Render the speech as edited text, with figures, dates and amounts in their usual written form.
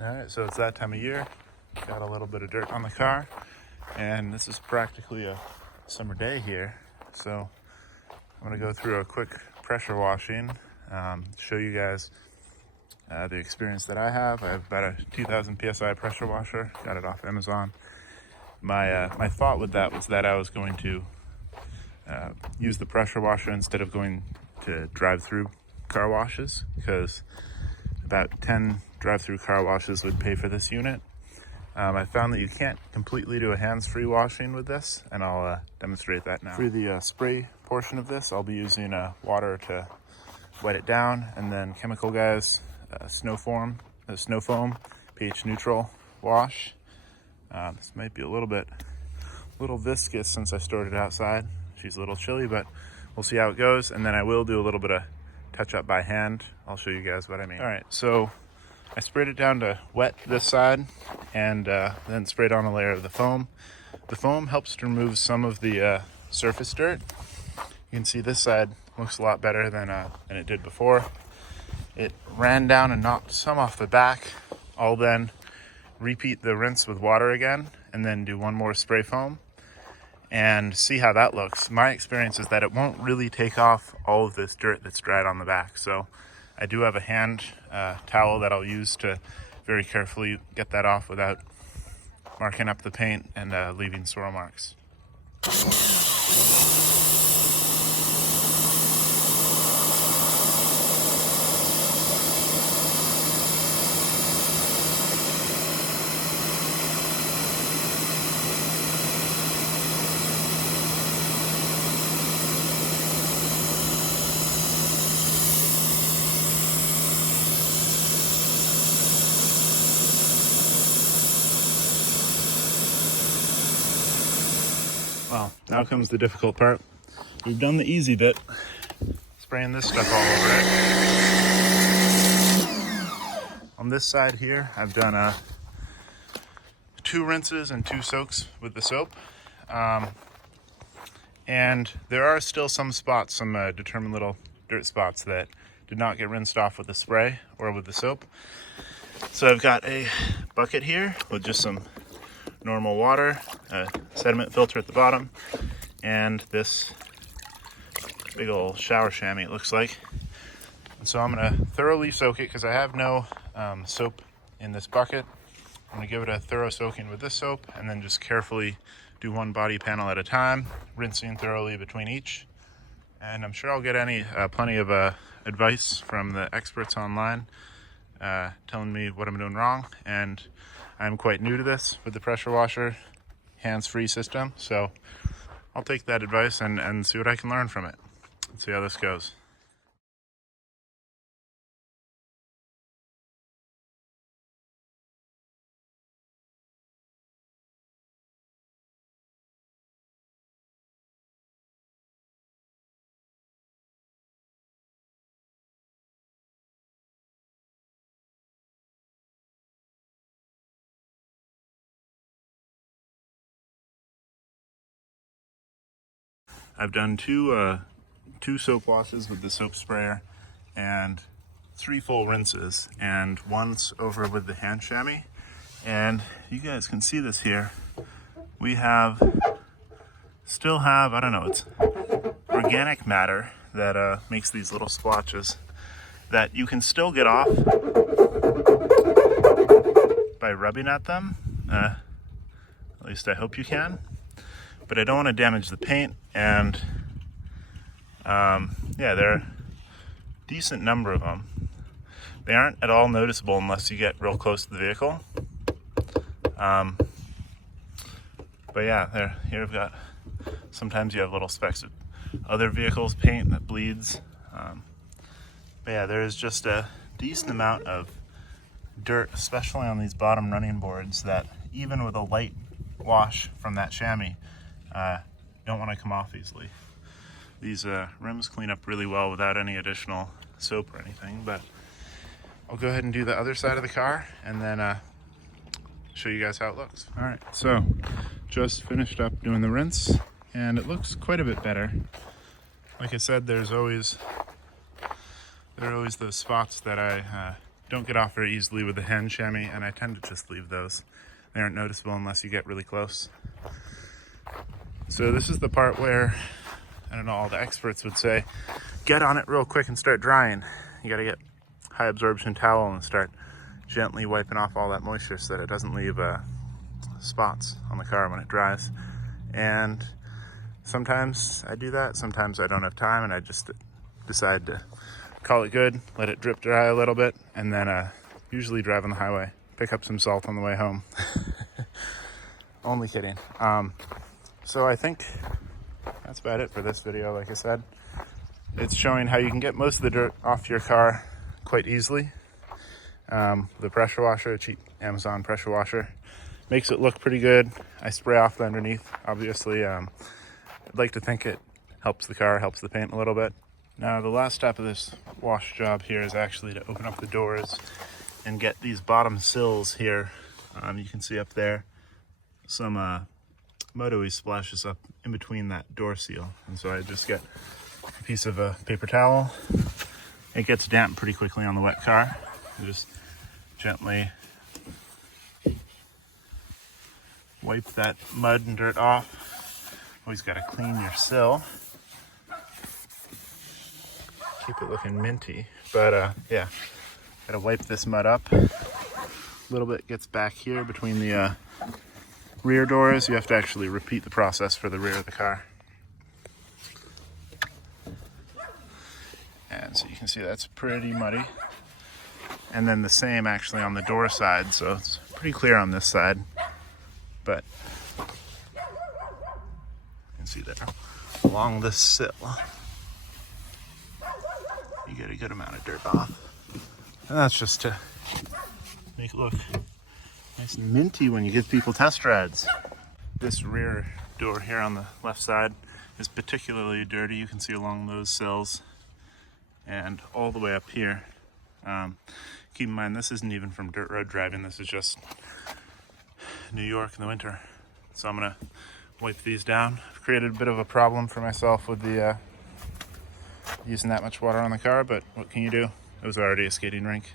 All right, so it's that time of year. Got a little bit of dirt on the car, and this is practically a summer day here. So I'm gonna go through a quick pressure washing, show you guys the experience that I have. I have about a 2000 PSI pressure washer, got it off Amazon. My thought with that was that I was going to use the pressure washer instead of going to drive-through car washes, because about 10 drive-through car washes would pay for this unit. I found that you can't completely do a hands-free washing with this, and I'll demonstrate that now. For the spray portion of this, I'll be using water to wet it down, and then Chemical Guys snow foam pH neutral wash. This might be a little viscous since I stored it outside. She's a little chilly, but we'll see how it goes. And then I will do a little bit of touch up by hand. I'll show you guys what I mean. All right, so I sprayed it down to wet this side, and then sprayed on a layer of the foam. The foam helps to remove some of the surface dirt. You can see this side looks a lot better than it did before. It ran down and knocked some off the back. I'll then repeat the rinse with water again, and then do one more spray foam and see how that looks. My experience is that it won't really take off all of this dirt that's dried on the back. So I do have a hand towel that I'll use to very carefully get that off without marking up the paint and leaving swirl marks. Well, now comes the difficult part. We've done the easy bit, spraying this stuff all over it. On this side here, I've done 2 rinses and 2 soaks with the soap. And there are still some spots, some determined little dirt spots that did not get rinsed off with the spray or with the soap. So I've got a bucket here with just some normal water, a sediment filter at the bottom, and this big old shower chamois it looks like. And so I'm going to thoroughly soak it because I have no soap in this bucket. I'm going to give it a thorough soaking with this soap, and then just carefully do one body panel at a time, rinsing thoroughly between each. And I'm sure I'll get plenty of advice from the experts online telling me what I'm doing wrong. And I'm quite new to this with the pressure washer hands-free system, so I'll take that advice and see what I can learn from it. Let's see how this goes. I've done two soap washes with the soap sprayer and 3 full rinses, and once over with the hand chamois. And you guys can see this here. We still have, I don't know, it's organic matter that makes these little splotches that you can still get off by rubbing at them. At least I hope you can. But I don't want to damage the paint, and yeah, there are a decent number of them. They aren't at all noticeable unless you get real close to the vehicle. But yeah, here I've got, sometimes you have little specks of other vehicles' paint that bleeds. But yeah, there is just a decent amount of dirt, especially on these bottom running boards, that even with a light wash from that chamois, don't want to come off easily. These rims clean up really well without any additional soap or anything, but I'll go ahead and do the other side of the car and then show you guys how it looks. All right, so just finished up doing the rinse, and it looks quite a bit better. Like I said, there are always those spots that I don't get off very easily with the hand chamois, and I tend to just leave those. They aren't noticeable unless you get really close. So this is the part where, I don't know, all the experts would say, get on it real quick and start drying. You gotta get high absorption towel and start gently wiping off all that moisture so that it doesn't leave spots on the car when it dries. And sometimes I do that, sometimes I don't have time, and I just decide to call it good, let it drip dry a little bit, and then usually drive on the highway, pick up some salt on the way home. Only kidding. So I think that's about it for this video. Like I said, it's showing how you can get most of the dirt off your car quite easily. The pressure washer, a cheap Amazon pressure washer, makes it look pretty good. I spray off the underneath. Obviously, I'd like to think it helps the car, helps the paint a little bit. Now, the last step of this wash job here is actually to open up the doors and get these bottom sills here. You can see up there some mud always splashes up in between that door seal. And so I just get a piece of a paper towel. It gets damp pretty quickly on the wet car. You just gently wipe that mud and dirt off. Always got to clean your sill. Keep it looking minty. But yeah, got to wipe this mud up. A little bit gets back here between the rear doors. You have to actually repeat the process for the rear of the car. And so you can see that's pretty muddy. And then the same actually on the door side, so it's pretty clear on this side. But you can see there along this sill, you get a good amount of dirt off. And that's just to make it look nice and minty when you give people test rides. This rear door here on the left side is particularly dirty. You can see along those sills and all the way up here. Keep in mind, this isn't even from dirt road driving. This is just New York in the winter. So I'm gonna wipe these down. I've created a bit of a problem for myself with the using that much water on the car, but what can you do? It was already a skating rink.